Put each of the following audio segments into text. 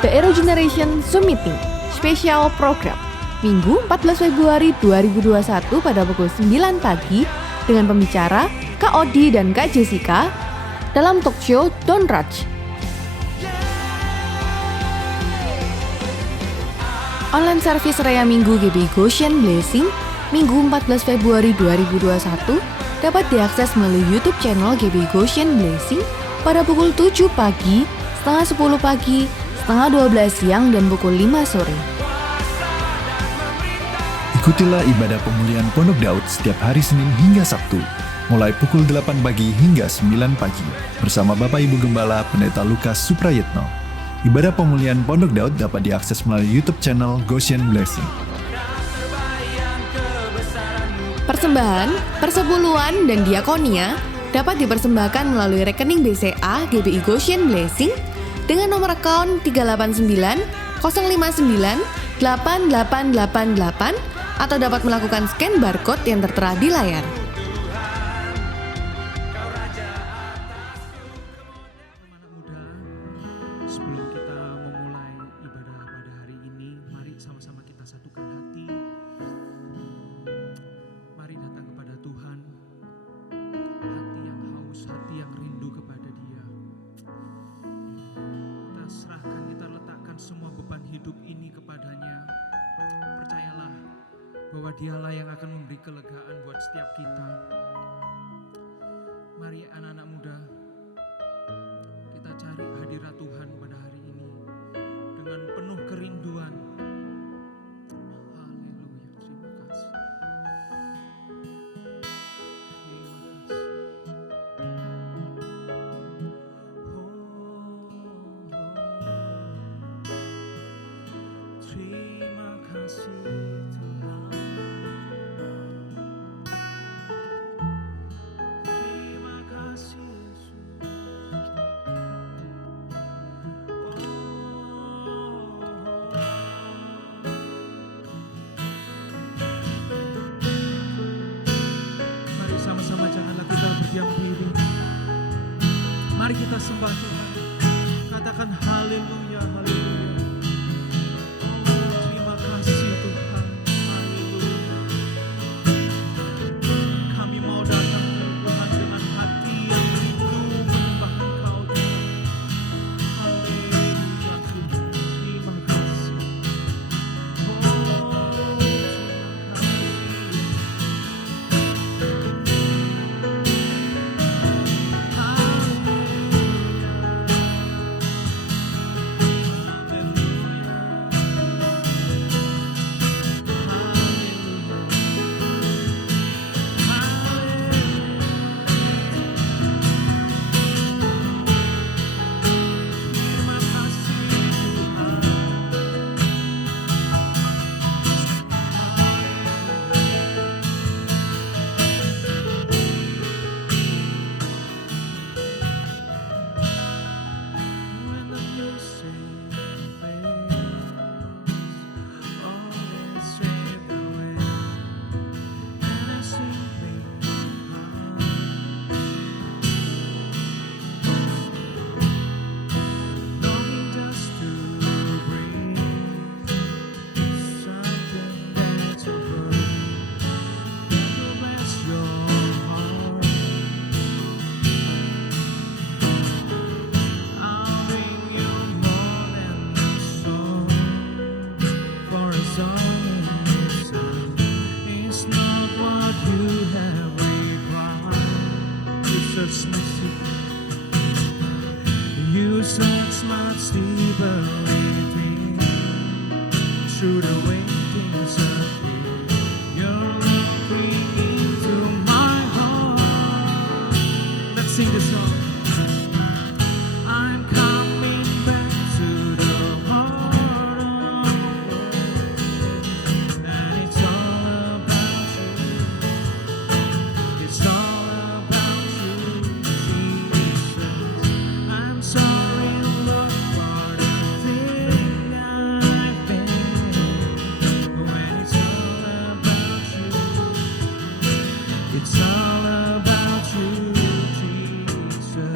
The Aero Generation Zoom Meeting Special Program Minggu 14 Februari 2021 pada pukul 9 pagi dengan pembicara Kak Odi dan Kak Jessica dalam talk show Don't Rush. Online service Raya Minggu GBI Goshen Blessing Minggu 14 Februari 2021 dapat diakses melalui YouTube channel GBI Goshen Blessing pada pukul 7 pagi, setengah 10 pagi, setengah 12 siang, dan pukul 5 sore. Ikutilah ibadah pemulihan Pondok Daud setiap hari Senin hingga Sabtu, mulai pukul 8 pagi hingga 9 pagi, bersama Bapak Ibu Gembala Pendeta Lukas Suprayitno. Ibadah pemulihan Pondok Daud dapat diakses melalui YouTube channel Goshen Blessing. Persembahan, persepuluhan, dan diakonia dapat dipersembahkan melalui rekening BCA GBI Goshen Blessing dengan nomor akun 389 059 8888 atau dapat melakukan scan barcode yang tertera di layar. Anak muda, sebelum kita memulai ibadah pada hari ini, mari sama-sama kita satukan hati. Mari datang kepada Tuhan, hati yang haus, hati yang rindu kepada Dia. Kita serahkan, kita letakkan semua beban hidup ini kepadanya. Percayalah bahwa Dialah yang akan memberi kelegaan buat setiap kita. Mari anak-anak muda, kita cari hadirat Tuhan pada hari ini dengan penuh kerinduan. Haleluya, terima kasih. Terima kasih. Terima kasih Tuhan. Terima kasih Yesus. Mari sama-sama, janganlah kita berdiam diri. Mari kita sembah Tuhan. Katakan haleluya, haleluya. Terima kasih Tuhan. Haleluya. Kami mau datang ke Tuhan dengan hati yang rindu menyembah Engkau Tuhan. Haleluya Tuhan. Terima kasih. You search much deeper within, through the wings of fear. You're looking into my heart. Let's sing this song. I'm coming back to the heart of love, and it's all about you. It's all about you, Jesus. I'm sorry, Lord, for the thing I've been. When it's all about you, it's all about you, Jesus.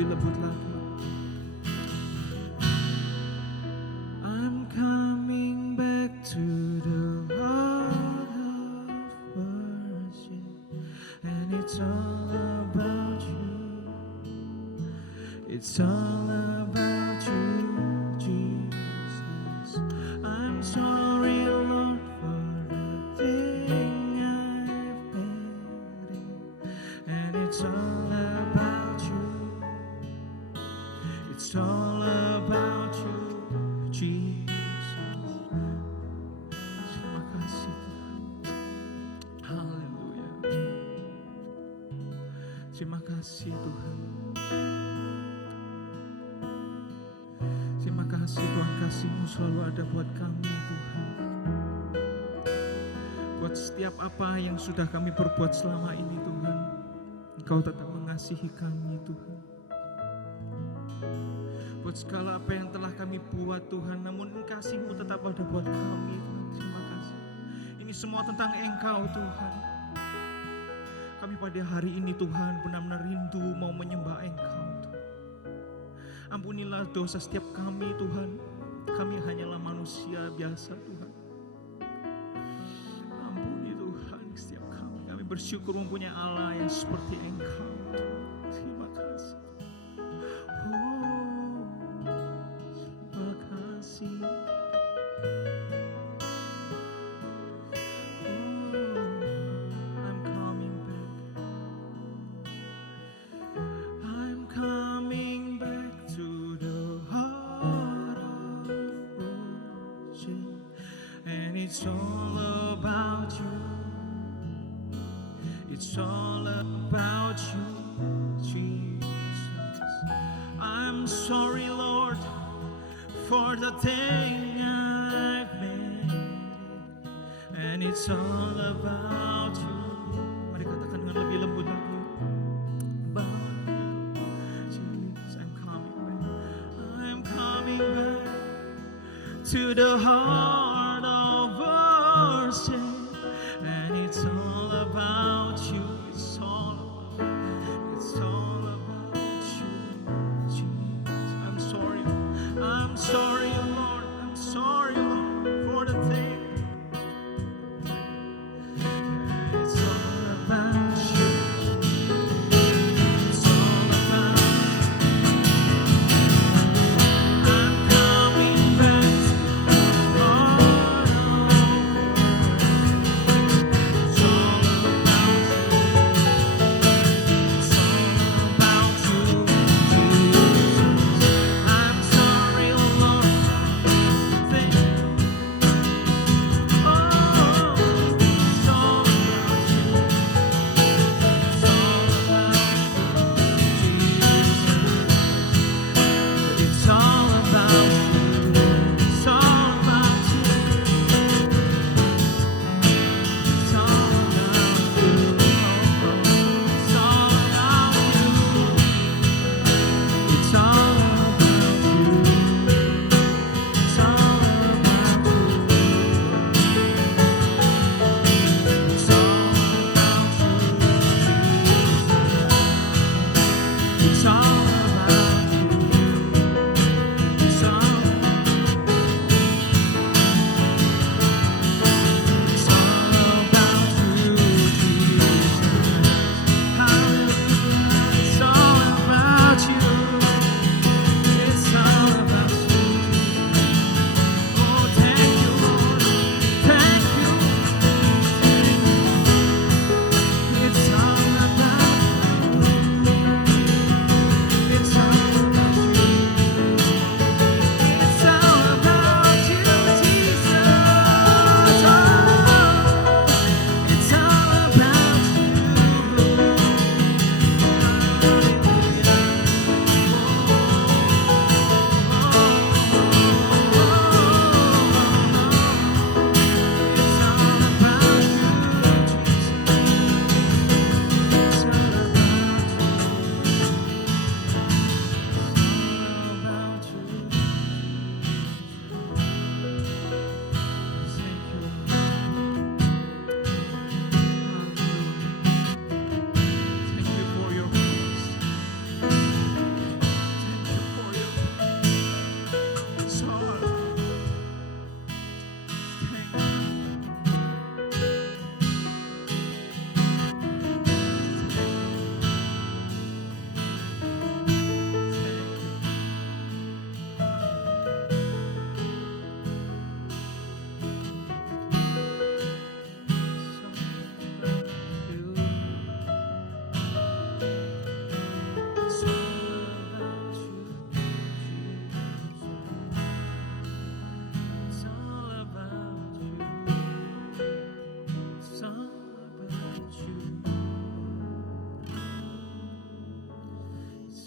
lebih lembut lagi. I'm coming back to the heart of worship, and it's all about you. It's all about you, Jesus. I'm sorry, Lord, for the thing I've made it, and it's all about you. It's all about you, Jesus. Terima kasih Tuhan. Haleluya. Terima kasih Tuhan. Terima kasih Tuhan, kasih-Mu selalu ada buat kami Tuhan. Buat setiap apa yang sudah kami perbuat selama ini Tuhan, Engkau tetap mengasihi kami Tuhan. Buat segala apa yang telah kami buat Tuhan, namun kasih-Mu tetap ada buat kami Tuhan. Terima kasih. Ini semua tentang Engkau Tuhan. Kami pada hari ini Tuhan benar-benar rindu mau menyembah Engkau Tuhan. Ampunilah dosa setiap kami Tuhan. Kami hanyalah manusia biasa Tuhan. Ampuni Tuhan setiap kami. Kami bersyukur mempunyai Allah yang seperti Engkau Tuhan. Terima kasih. Oh, terima kasih. Oh, I'm coming back. I'm coming back to the heart of worship, and it's all about you. It's all about you, Jesus. I'm sorry, Lord, for the thing I've made, and it's all about you. Mari katakan dengan lebih lembut lagi. About you, Jesus. I'm coming back to the heart of worship, and it's all about you. It's all about you, Jesus. I'm sorry, Lord. I'm sorry, Lord. I'm sorry, Lord, for the thing. It's all about you. It's all about you. I'm coming back to the heart of worship. It's all about you. It's all about you, Jesus. I'm sorry, Lord. Thank you. Oh, it's all about you. It's all about you, Jesus. It's all about you. It's all about you. It's all about you. It's all about you. It's all about you. It's all about you. It's all about you, Jesus. It's all about you. It's all about you, Jesus. Hallelujah. It's all about you. It's all about you. Oh, thank you, Lord. Thank you. It's all about you. It's all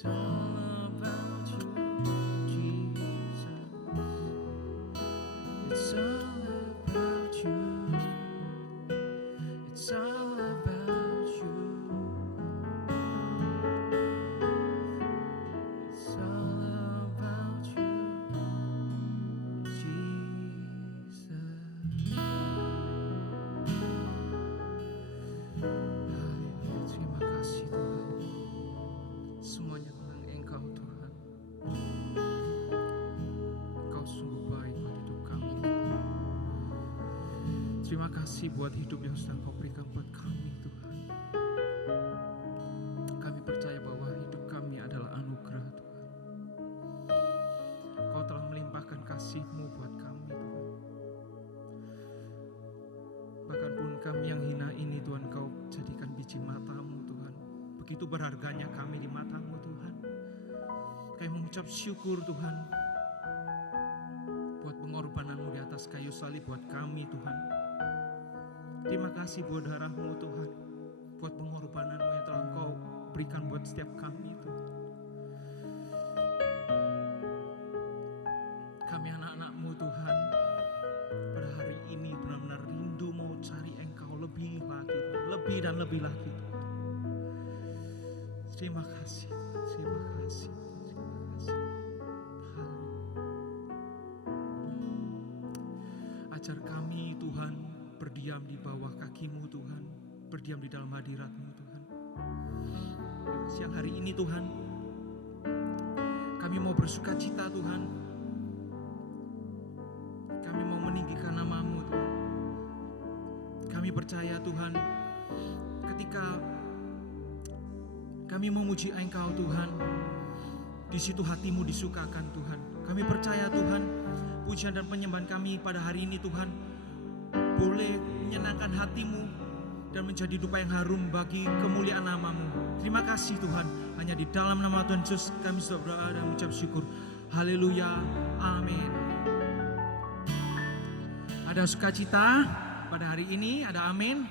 all about you, Jesus. It's all about you. It's all about you. It's all about you, Jesus. Haleluya, terima kasih Tuhan. Semuanya tentang Engkau Tuhan. Engkau sungguh baik buat hidup kami. Terima kasih buat hidup yang sedang Kau berikan buat kami Tuhan. Kami percaya bahwa hidup kami adalah anugerah Tuhan. Kau telah melimpahkan kasih-Mu buat kami Tuhan. Bahkan pun kami yang hina ini Tuhan, Kau jadikan biji mata-Mu Tuhan. Begitu berharganya kami di mata-Mu Tuhan. Kami mengucap syukur Tuhan buat pengorbanan-Mu di atas kayu salib buat kami Tuhan. Terima kasih buat darah-Mu Tuhan, buat pengorbanan-Mu yang telah Engkau berikan buat setiap kami Tuhan. Kami anak-anak-Mu Tuhan, pada hari ini benar-benar rindu mau cari Engkau lebih lagi, lebih dan lebih lagi Tuhan. Terima kasih, terima kasih, terima kasih. Haleluya. Ajar kami Tuhan berdiam di bawah kaki-Mu Tuhan, berdiam di dalam hadirat-Mu Tuhan. Siang hari ini Tuhan, kami mau bersuka cita Tuhan. Kami mau meninggikan nama-Mu Tuhan. Kami percaya Tuhan, ketika kami memuji Engkau Tuhan, di situ hati-Mu disukakan Tuhan. Kami percaya Tuhan, pujian dan penyembahan kami pada hari ini Tuhan, boleh menyenangkan hati-Mu dan menjadi dupa yang harum bagi kemuliaan nama-Mu. Terima kasih Tuhan, hanya di dalam nama Tuhan Yesus kami sudah berdoa dan mengucap syukur. Haleluya, amin. Ada sukacita pada hari ini, ada amin.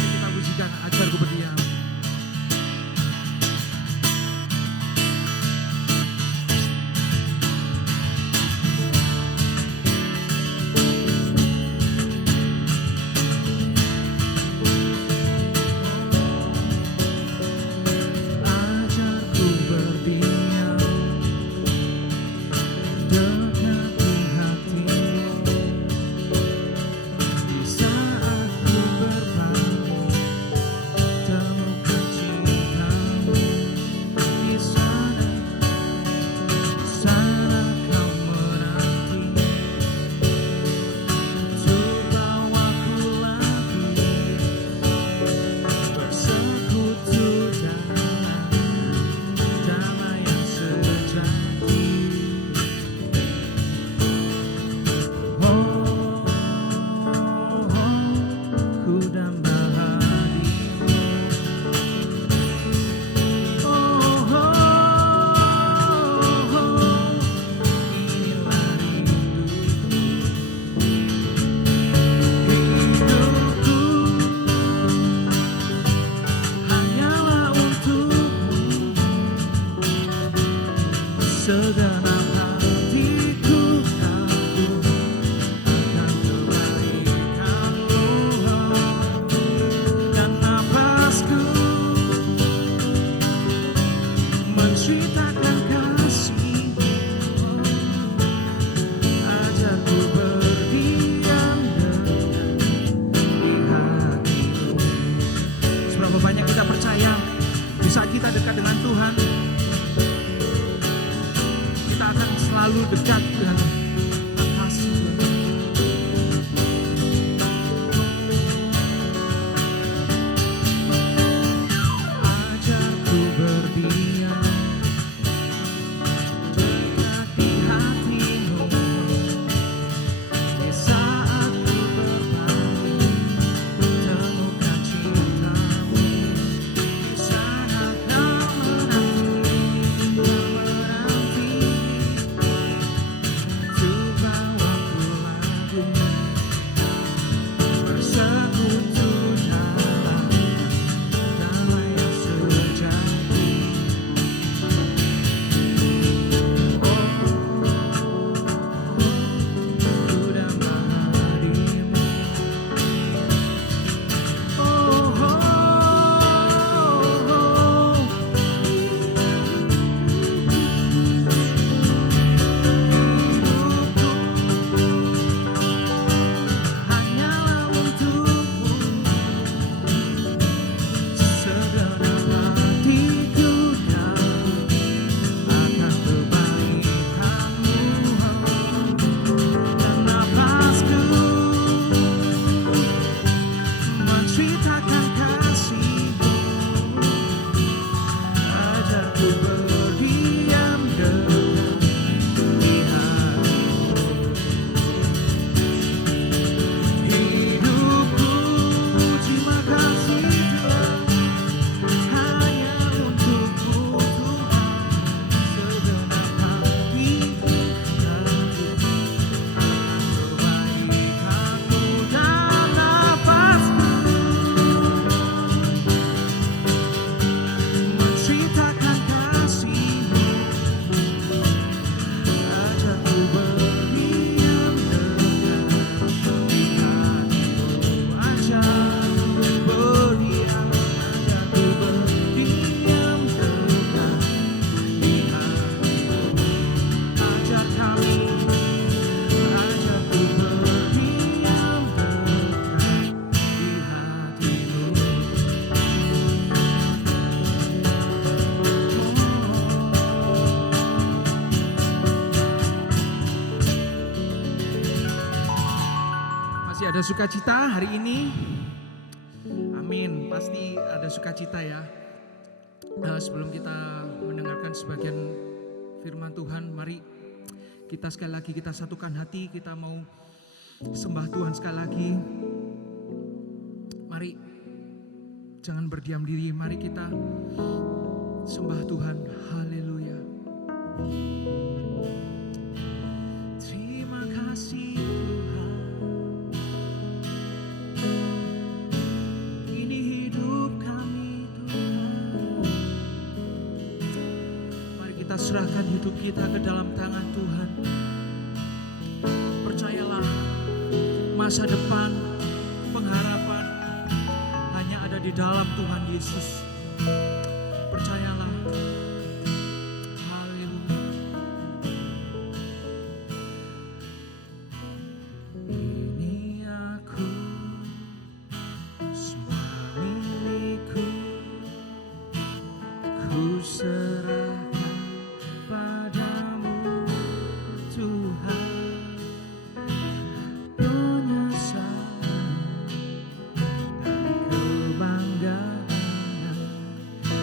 Kita pujikan, ajarku berdiam. Ada sukacita hari ini? Amin, pasti ada sukacita ya. Sebelum kita mendengarkan sebagian firman Tuhan, mari kita sekali lagi kita satukan hati, kita mau sembah Tuhan sekali lagi. Mari jangan berdiam diri, mari kita sembah Tuhan. Haleluya. Terima kasih Tuhan, ini hidup kami Tuhan. Mari kita serahkan hidup kita ke dalam tangan Tuhan. Percayalah, masa depan, pengharapan hanya ada di dalam Tuhan Yesus. Percayalah. Haleluya. Ini aku, semua milikku, ku serahkan padamu Tuhan. Penyesalan dan kebanggaan,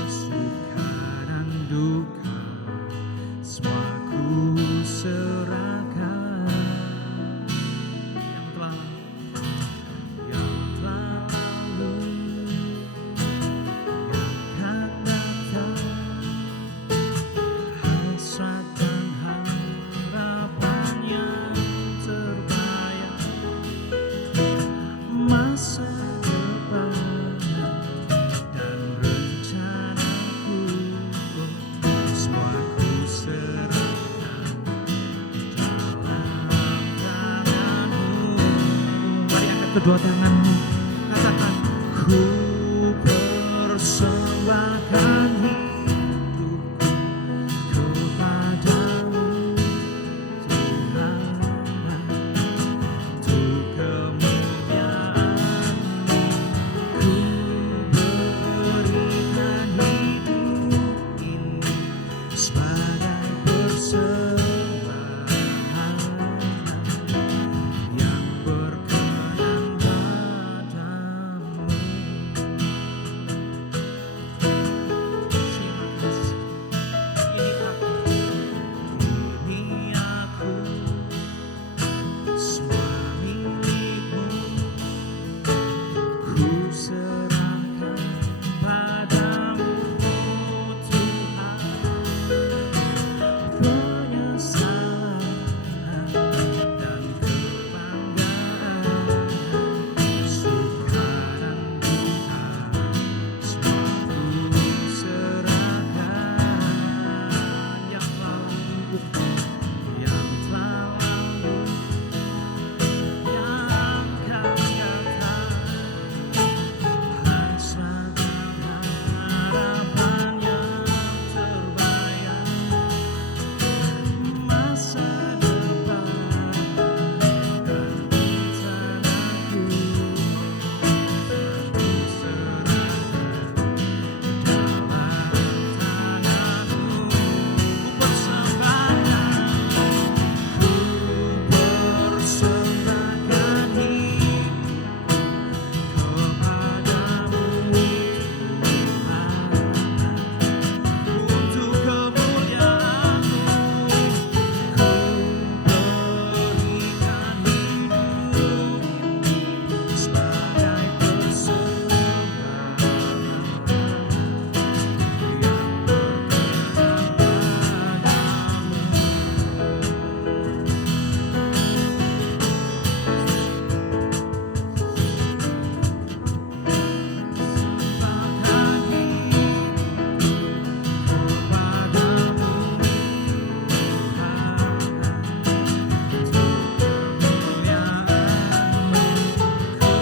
suka dan duka, semua ku serahkan. Yang telah lalu, yang akan datang, hasrat dan harapan yang terbayang, masa depan dan rencanaku, semua ku serahkan dalam tanganmu. Mari angkat kedua tanganmu, katakan, ku persembahkan hidupku kepadamu Tuhan, untuk kemuliaan-Mu. Ku berikan hidup ini sebagai persembahan yang berkenan padamu. Terima kasih. Ini aku, semua milikmu, ku serahkan padamu Tuhan. Penyesalan dan kebanggaan, suka dan duka, semua ku serahkan. Yang lalu, yang telah lalu, yang akan datang, hasrat dan harapan yang terbayang, masa depan dan rencanaku, ku serahkan dalam tanganmu. Ku persembahkan, ku persembahkan hidupku kepadamu Tuhan, untuk kemuliaan-Mu. Ku berikan hidup ini sebagai persembahan yang berkenan padamu. Persembahkan hidupku kepadamu Tuhan, untuk kemuliaan-Mu. Ku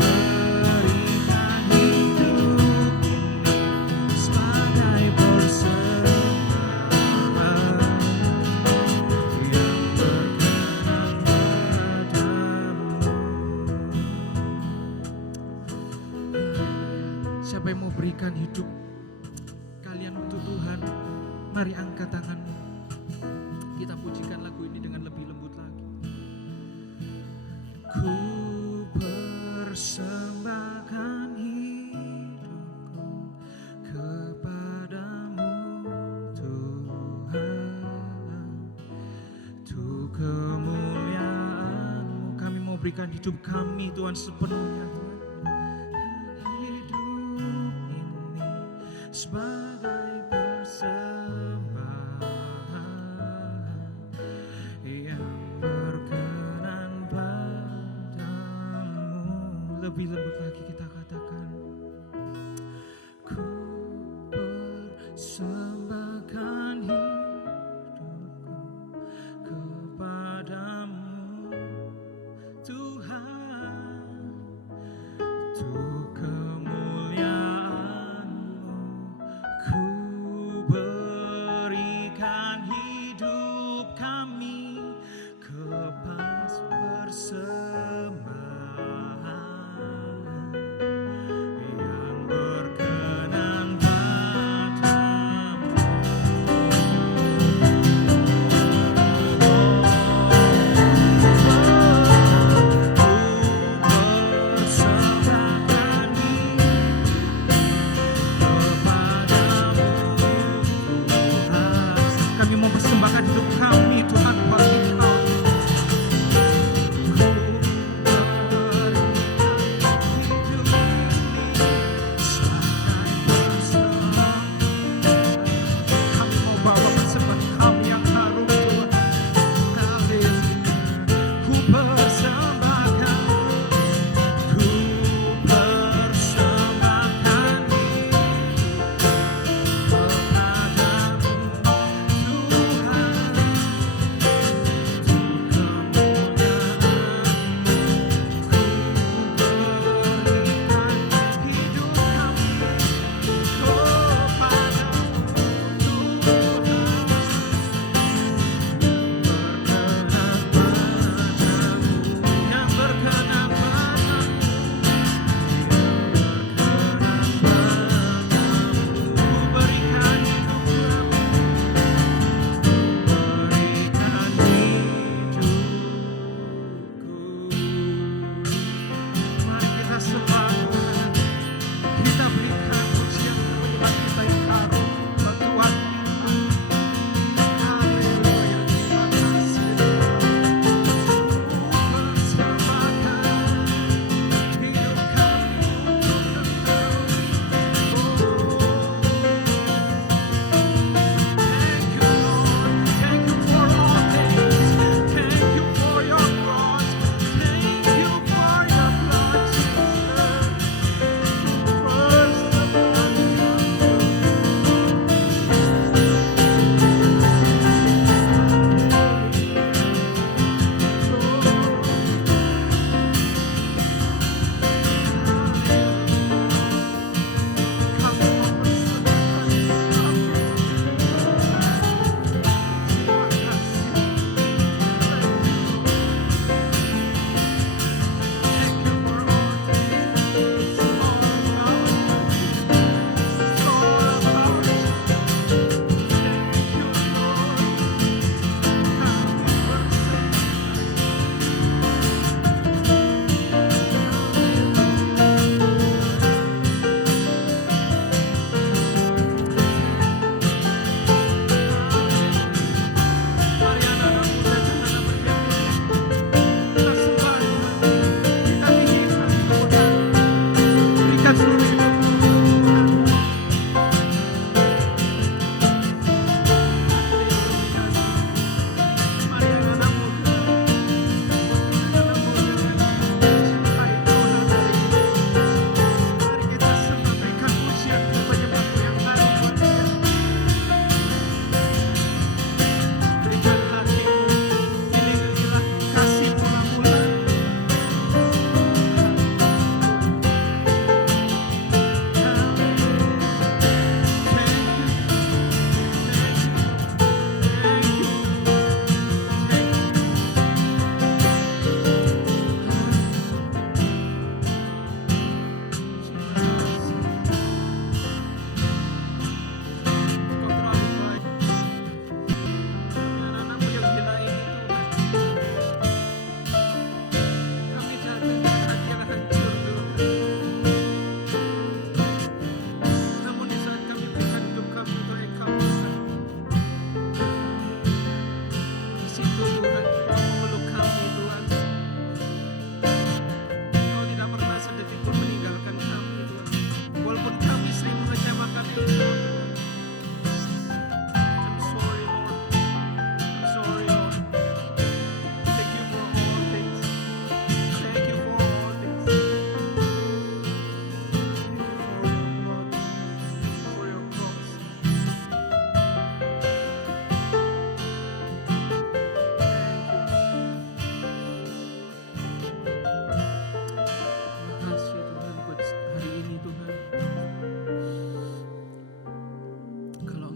berikan hidup ini sebagai persembahan yang berkenan padamu. Siapa yang mau berikan hidup kalian untuk Tuhan? Mari angkat tanganmu. Kita pujikan lagu ini dengan lebih lembut lagi. Ku persembahkan hidupku kepadamu Tuhan. Untuk kemuliaan-Mu kami mau berikan hidup kami Tuhan sepenuhnya Tuhan. Hidup ini sebagai persembahan yang berkenan padamu. Lebih lembut lagi kita katakan, ku persembahkan hidupku kepadamu Tuhan. Untuk kemuliaan-Mu ku berikan hidup kami kepas persembahan yang berkenan padamu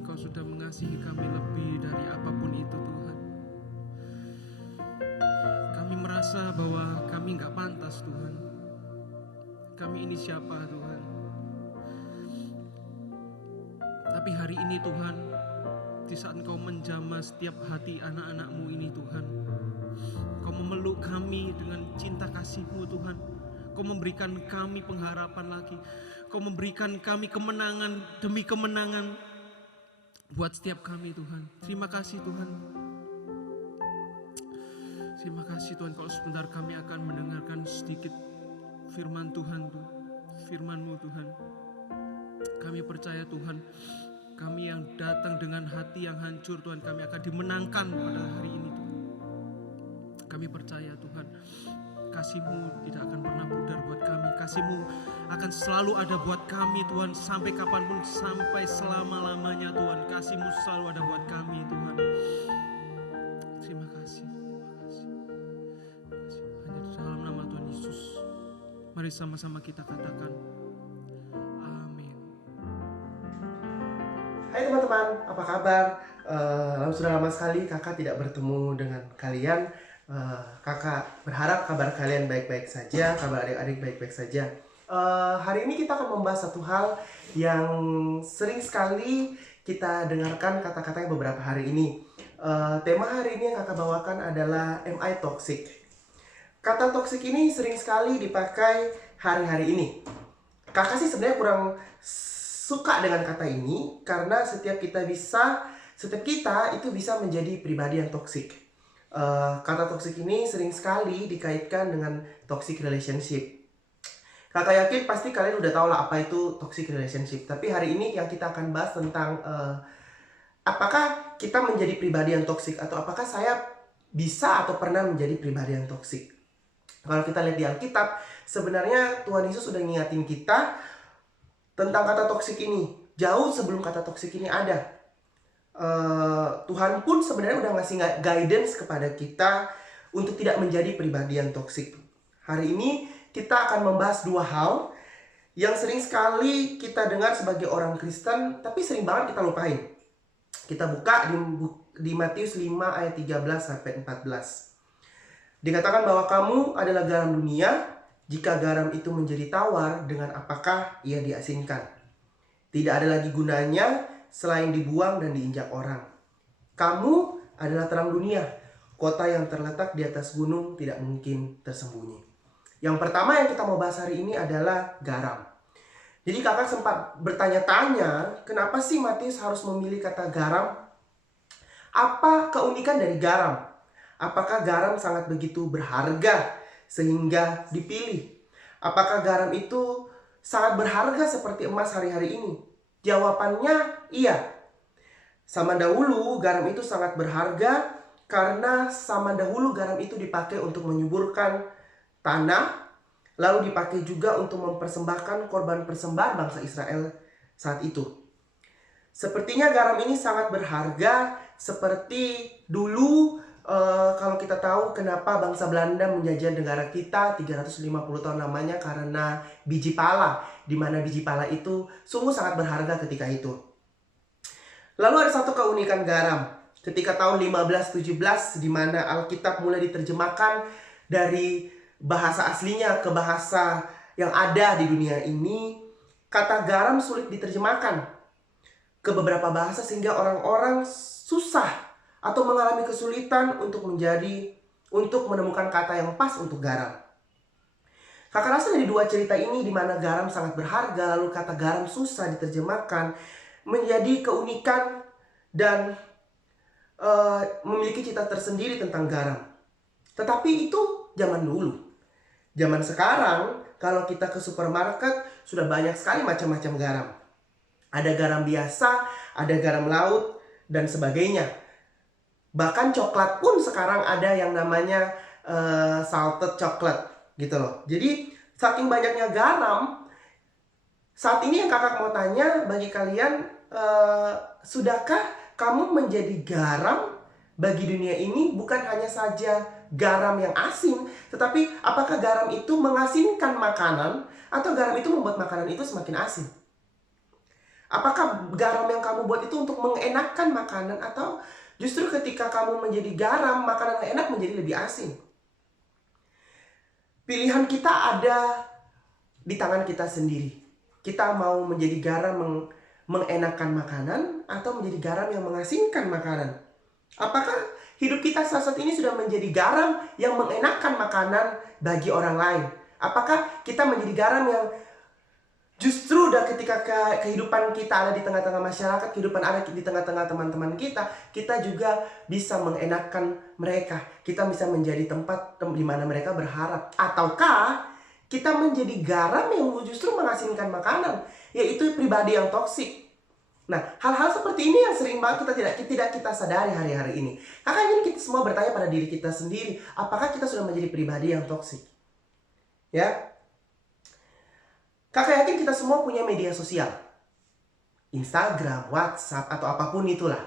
Engkau sudah mengasihi kami lebih dari apapun itu Tuhan. Kami merasa bahwa kami gak pantas Tuhan. Kami ini siapa Tuhan? Tapi hari ini Tuhan, di saat Engkau menjamah setiap hati anak-anak-Mu ini Tuhan, Kau memeluk kami dengan cinta kasih-Mu Tuhan. Kau memberikan kami pengharapan lagi. Kau memberikan kami kemenangan demi kemenangan buat setiap kami Tuhan. Terima kasih Tuhan. Terima kasih Tuhan. Kalau sebentar kami akan mendengarkan sedikit firman Tuhan, firman-Mu Tuhan. Kami percaya Tuhan, kami yang datang dengan hati yang hancur Tuhan, kami akan dimenangkan pada hari ini Tuhan. Kami percaya Tuhan, kasih-Mu tidak akan pernah pudar buat kami. Kasih-Mu akan selalu ada buat kami Tuhan, sampai kapanpun, sampai selama-lamanya Tuhan. Kasih-Mu selalu ada buat kami Tuhan. Terima kasih, terima kasih, terima kasih. Hanya di dalam nama Tuhan Yesus, mari sama-sama kita katakan amin. Hai teman-teman, apa kabar? Sudah lama sekali kakak tidak bertemu dengan kalian. Kakak berharap kabar kalian baik-baik saja, kabar adik-adik baik-baik saja. Hari ini kita akan membahas satu hal yang sering sekali kita dengarkan kata-katanya beberapa hari ini. Tema hari ini yang kakak bawakan adalah Am I Toxic? Kata toxic ini sering sekali dipakai hari-hari ini. Kakak sih sebenarnya kurang suka dengan kata ini karena setiap kita itu bisa menjadi pribadi yang toksik. Kata toxic ini sering sekali dikaitkan dengan toxic relationship. Kakak yakin pasti kalian udah tahu lah apa itu toxic relationship. Tapi hari ini yang kita akan bahas tentang apakah kita menjadi pribadi yang toksik, atau apakah saya bisa atau pernah menjadi pribadi yang toksik. Kalau kita lihat di Alkitab, sebenarnya Tuhan Yesus sudah ngingatin kita tentang kata toksik ini jauh sebelum kata toksik ini ada. Tuhan pun sebenarnya udah ngasih guidance kepada kita untuk tidak menjadi pribadi yang toksik. Hari ini kita akan membahas dua hal yang sering sekali kita dengar sebagai orang Kristen, tapi sering banget kita lupain. Kita buka di Matius 5 ayat 13-14. Dikatakan bahwa kamu adalah garam dunia. Jika garam itu menjadi tawar, dengan apakah ia diasinkan? Tidak ada lagi gunanya selain dibuang dan diinjak orang. Kamu adalah terang dunia. Kota yang terletak di atas gunung tidak mungkin tersembunyi. Yang pertama yang kita mau bahas hari ini adalah garam. Jadi kakak sempat bertanya-tanya, kenapa sih Matius harus memilih kata garam? Apa keunikan dari garam? Apakah garam sangat begitu berharga sehingga dipilih? Apakah garam itu sangat berharga seperti emas hari-hari ini? Jawabannya iya. Zaman dahulu garam itu sangat berharga karena zaman dahulu garam itu dipakai untuk menyuburkan tanah, lalu dipakai juga untuk mempersembahkan korban persembahan bangsa Israel saat itu. Sepertinya garam ini sangat berharga seperti dulu. Kalau kita tahu kenapa bangsa Belanda menjajah negara kita 350 tahun lamanya, karena biji pala, di mana biji pala itu sungguh sangat berharga ketika itu. Lalu ada satu keunikan garam. Ketika tahun 1517, di mana Alkitab mulai diterjemahkan dari bahasa aslinya ke bahasa yang ada di dunia ini, kata garam sulit diterjemahkan ke beberapa bahasa sehingga orang-orang susah atau mengalami kesulitan untuk menemukan kata yang pas untuk garam. Kakak rasa dari dua cerita ini, di mana garam sangat berharga, lalu kata garam susah diterjemahkan, menjadi keunikan dan memiliki cita tersendiri tentang garam. Tetapi itu zaman dulu. Zaman sekarang, kalau kita ke supermarket, sudah banyak sekali macam-macam garam. Ada garam biasa, ada garam laut, dan sebagainya. Bahkan coklat pun sekarang ada yang namanya salted chocolate gitu loh. Jadi saking banyaknya garam, saat ini yang kakak mau tanya bagi kalian, sudahkah kamu menjadi garam bagi dunia ini? Bukan hanya saja garam yang asin, tetapi apakah garam itu mengasinkan makanan atau garam itu membuat makanan itu semakin asin? Apakah garam yang kamu buat itu untuk mengenakkan makanan, atau justru ketika kamu menjadi garam, makanan yang enak menjadi lebih asin? Pilihan kita ada di tangan kita sendiri. Kita mau menjadi garam mengenakan makanan atau menjadi garam yang mengasinkan makanan. Apakah hidup kita saat ini sudah menjadi garam yang mengenakan makanan bagi orang lain? Apakah kita menjadi garam yang justru udah ketika kehidupan kita ada di tengah-tengah masyarakat, kehidupan ada di tengah-tengah teman-teman kita juga bisa mengenakan mereka. Kita bisa menjadi tempat di mana mereka berharap. Ataukah kita menjadi garam yang justru mengasinkan makanan, yaitu pribadi yang toksik? Nah, hal-hal seperti ini yang sering banget tidak kita sadari hari-hari ini. Kakak ingin kita semua bertanya pada diri kita sendiri, apakah kita sudah menjadi pribadi yang toksik? Ya, kakak yakin kita semua punya media sosial, Instagram, WhatsApp, atau apapun itulah.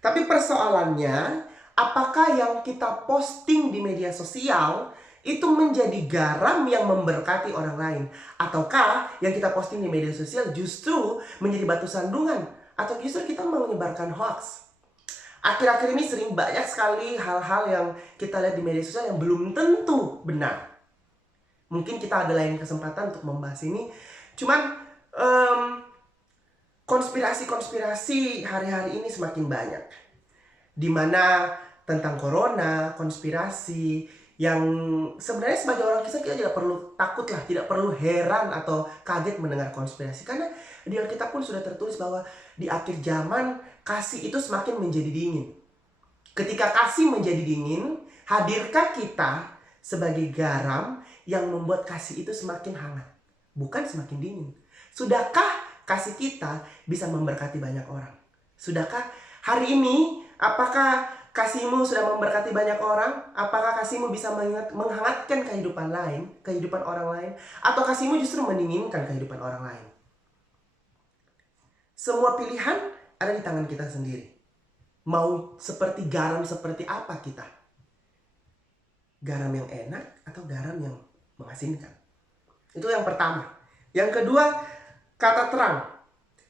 Tapi persoalannya, apakah yang kita posting di media sosial itu menjadi garam yang memberkati orang lain? Ataukah yang kita posting di media sosial justru menjadi batu sandungan? Atau justru kita menyebarkan hoax? Akhir-akhir ini sering banyak sekali hal-hal yang kita lihat di media sosial yang belum tentu benar. Mungkin kita ada lain kesempatan untuk membahas ini. Cuman konspirasi-konspirasi hari-hari ini semakin banyak. Dimana tentang corona, konspirasi yang sebenarnya sebagai orang Kristen kita tidak perlu takut lah, tidak perlu heran atau kaget mendengar konspirasi. Karena di Alkitab pun sudah tertulis bahwa di akhir zaman kasih itu semakin menjadi dingin. Ketika kasih menjadi dingin, hadirkah kita sebagai garam yang membuat kasih itu semakin hangat, bukan semakin dingin? Sudahkah kasih kita bisa memberkati banyak orang? Sudahkah hari ini, apakah kasihmu sudah memberkati banyak orang? Apakah kasihmu bisa menghangatkan kehidupan lain, kehidupan orang lain? Atau kasihmu justru mendinginkan kehidupan orang lain? Semua pilihan ada di tangan kita sendiri. Mau seperti garam seperti apa kita? Garam yang enak atau garam yang mengasinkan? Itu yang pertama. Yang kedua, kata terang.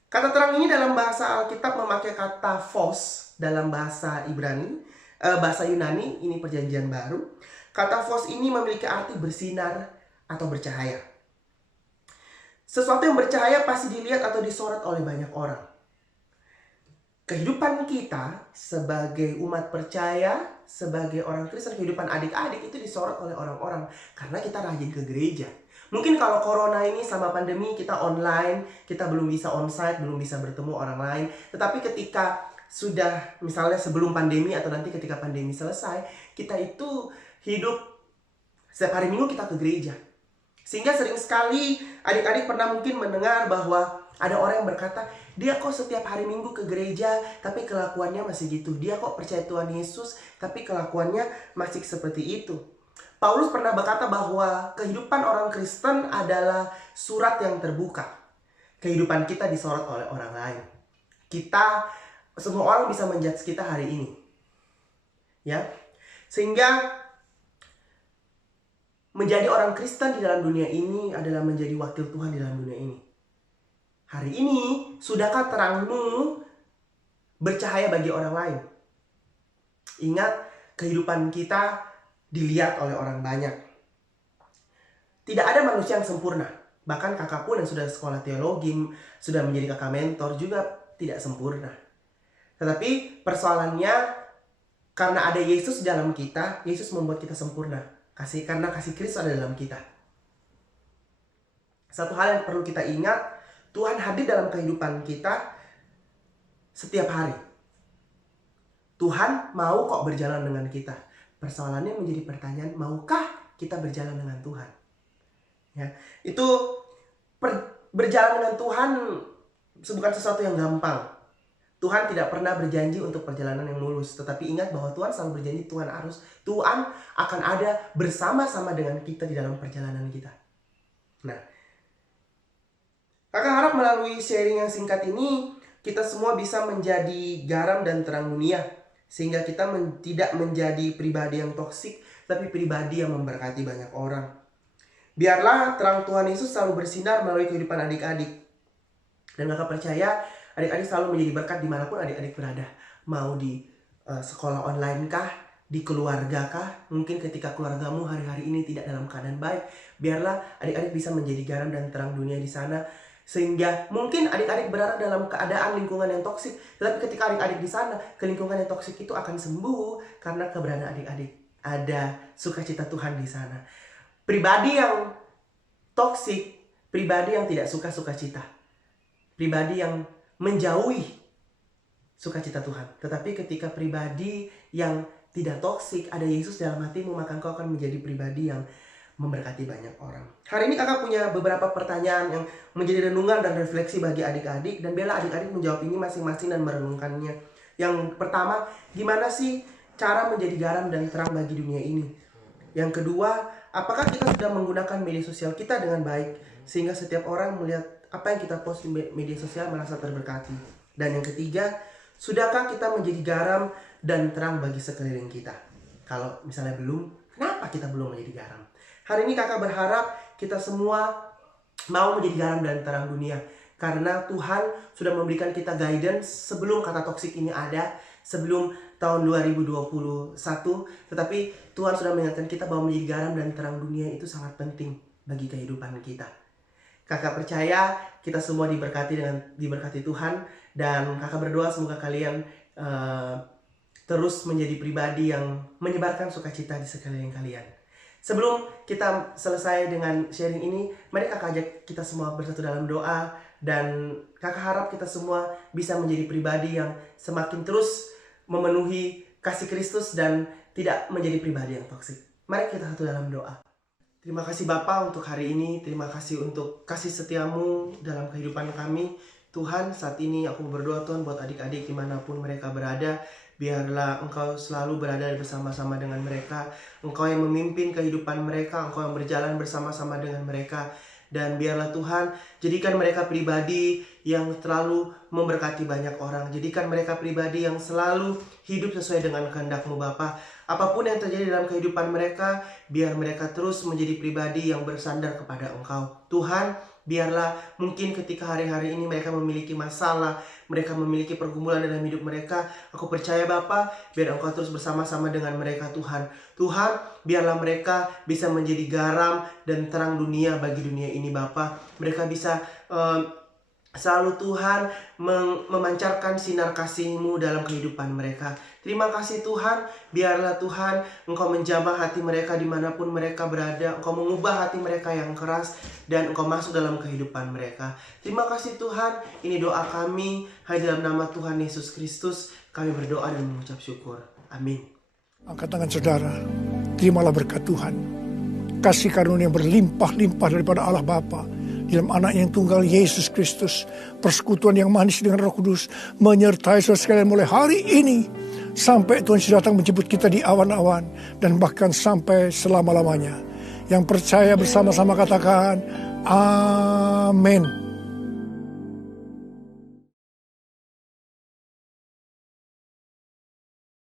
Kata terang ini dalam bahasa Alkitab memakai kata phos dalam bahasa Ibrani, bahasa Yunani, ini perjanjian baru. Kata phos ini memiliki arti bersinar atau bercahaya. Sesuatu yang bercahaya pasti dilihat atau disorot oleh banyak orang. Kehidupan kita sebagai umat percaya, sebagai orang Kristen, kehidupan adik-adik itu disorot oleh orang-orang karena kita rajin ke gereja. Mungkin kalau corona ini sama pandemi kita online, kita belum bisa onsite, belum bisa bertemu orang lain. Tetapi ketika sudah misalnya sebelum pandemi atau nanti ketika pandemi selesai, kita itu hidup setiap hari Minggu kita ke gereja. Sehingga sering sekali adik-adik pernah mungkin mendengar bahwa ada orang yang berkata, dia kok setiap hari Minggu ke gereja tapi kelakuannya masih gitu. Dia kok percaya Tuhan Yesus tapi kelakuannya masih seperti itu. Paulus pernah berkata bahwa kehidupan orang Kristen adalah surat yang terbuka. Kehidupan kita disorot oleh orang lain. Semua orang bisa menjudge kita hari ini. Ya. Sehingga menjadi orang Kristen di dalam dunia ini adalah menjadi wakil Tuhan di dalam dunia ini. Hari ini, sudahkah terangmu bercahaya bagi orang lain? Ingat, kehidupan kita dilihat oleh orang banyak. Tidak ada manusia yang sempurna. Bahkan kakak pun yang sudah sekolah teologi, sudah menjadi kakak mentor juga tidak sempurna. Tetapi persoalannya, karena ada Yesus dalam kita, Yesus membuat kita sempurna. Karena kasih Kristus ada dalam kita. Satu hal yang perlu kita ingat, Tuhan hadir dalam kehidupan kita setiap hari. Tuhan mau kok berjalan dengan kita. Persoalannya menjadi pertanyaan, maukah kita berjalan dengan Tuhan? Ya, itu berjalan dengan Tuhan bukan sesuatu yang gampang. Tuhan tidak pernah berjanji untuk perjalanan yang mulus. Tetapi ingat bahwa Tuhan selalu berjanji Tuhan akan ada bersama-sama dengan kita di dalam perjalanan kita. Nah, kakak harap melalui sharing yang singkat ini, kita semua bisa menjadi garam dan terang dunia. Sehingga kita tidak menjadi pribadi yang toksik, tapi pribadi yang memberkati banyak orang. Biarlah terang Tuhan Yesus selalu bersinar melalui kehidupan adik-adik. Dan kakak percaya adik-adik selalu menjadi berkat dimanapun adik-adik berada. Mau di sekolah online kah, di keluarga kah, mungkin ketika keluargamu hari-hari ini tidak dalam keadaan baik, biarlah adik-adik bisa menjadi garam dan terang dunia di sana. Sehingga mungkin adik-adik berada dalam keadaan lingkungan yang toksik, tetapi ketika adik-adik di sana, ke lingkungan yang toksik itu akan sembuh karena keberadaan adik-adik. Ada sukacita Tuhan di sana. Pribadi yang toksik, pribadi yang tidak suka sukacita, pribadi yang menjauhi sukacita Tuhan. Tetapi ketika pribadi yang tidak toksik, ada Yesus dalam hatimu, maka engkau akan menjadi pribadi yang memberkati banyak orang. Hari ini kakak punya beberapa pertanyaan yang menjadi renungan dan refleksi bagi adik-adik, dan biarlah adik-adik menjawab ini masing-masing dan merenungkannya. Yang pertama, gimana sih cara menjadi garam dan terang bagi dunia ini? Yang kedua, apakah kita sudah menggunakan media sosial kita dengan baik sehingga setiap orang melihat apa yang kita post di media sosial merasa terberkati? Dan yang ketiga, sudahkah kita menjadi garam dan terang bagi sekeliling kita? Kalau misalnya belum, kenapa kita belum menjadi garam? Hari ini kakak berharap kita semua mau menjadi garam dan terang dunia. Karena Tuhan sudah memberikan kita guidance sebelum kata toksik ini ada, sebelum tahun 2021. Tetapi Tuhan sudah mengingatkan kita bahwa menjadi garam dan terang dunia itu sangat penting bagi kehidupan kita. Kakak percaya kita semua diberkati Tuhan, dan kakak berdoa semoga kalian terus menjadi pribadi yang menyebarkan sukacita di sekeliling kalian. Sebelum kita selesai dengan sharing ini, mari kakak ajak kita semua bersatu dalam doa, dan kakak harap kita semua bisa menjadi pribadi yang semakin terus memenuhi kasih Kristus dan tidak menjadi pribadi yang toksik. Mari kita satu dalam doa. Terima kasih Bapa untuk hari ini, terima kasih untuk kasih setiamu dalam kehidupan kami. Tuhan, saat ini aku berdoa Tuhan buat adik-adik dimanapun mereka berada. Biarlah Engkau selalu berada bersama-sama dengan mereka. Engkau yang memimpin kehidupan mereka, Engkau yang berjalan bersama-sama dengan mereka. Dan biarlah Tuhan, jadikan mereka pribadi yang selalu memberkati banyak orang. Jadikan mereka pribadi yang selalu hidup sesuai dengan kehendak-Mu Bapa. Apapun yang terjadi dalam kehidupan mereka, biar mereka terus menjadi pribadi yang bersandar kepada Engkau. Tuhan, biarlah mungkin ketika hari-hari ini mereka memiliki masalah, mereka memiliki pergumulan dalam hidup mereka, aku percaya Bapa, biar Engkau terus bersama-sama dengan mereka Tuhan. Tuhan, biarlah mereka bisa menjadi garam dan terang dunia bagi dunia ini Bapa. Mereka bisa selalu Tuhan memancarkan sinar kasih-Mu dalam kehidupan mereka. Terima kasih Tuhan, biarlah Tuhan Engkau menjamah hati mereka dimanapun mereka berada. Engkau mengubah hati mereka yang keras dan Engkau masuk dalam kehidupan mereka. Terima kasih Tuhan, ini doa kami, hanya dalam nama Tuhan Yesus Kristus kami berdoa dan mengucap syukur. Amin. Angkat tangan saudara, terimalah berkat Tuhan. Kasih karunia yang berlimpah-limpah daripada Allah Bapa dalam anak yang tunggal Yesus Kristus, persekutuan yang manis dengan Roh Kudus menyertai saudara sekalian mulai hari ini sampai Tuhan sudah datang menjemput kita di awan-awan dan bahkan sampai selama-lamanya. Yang percaya bersama-sama katakan amin.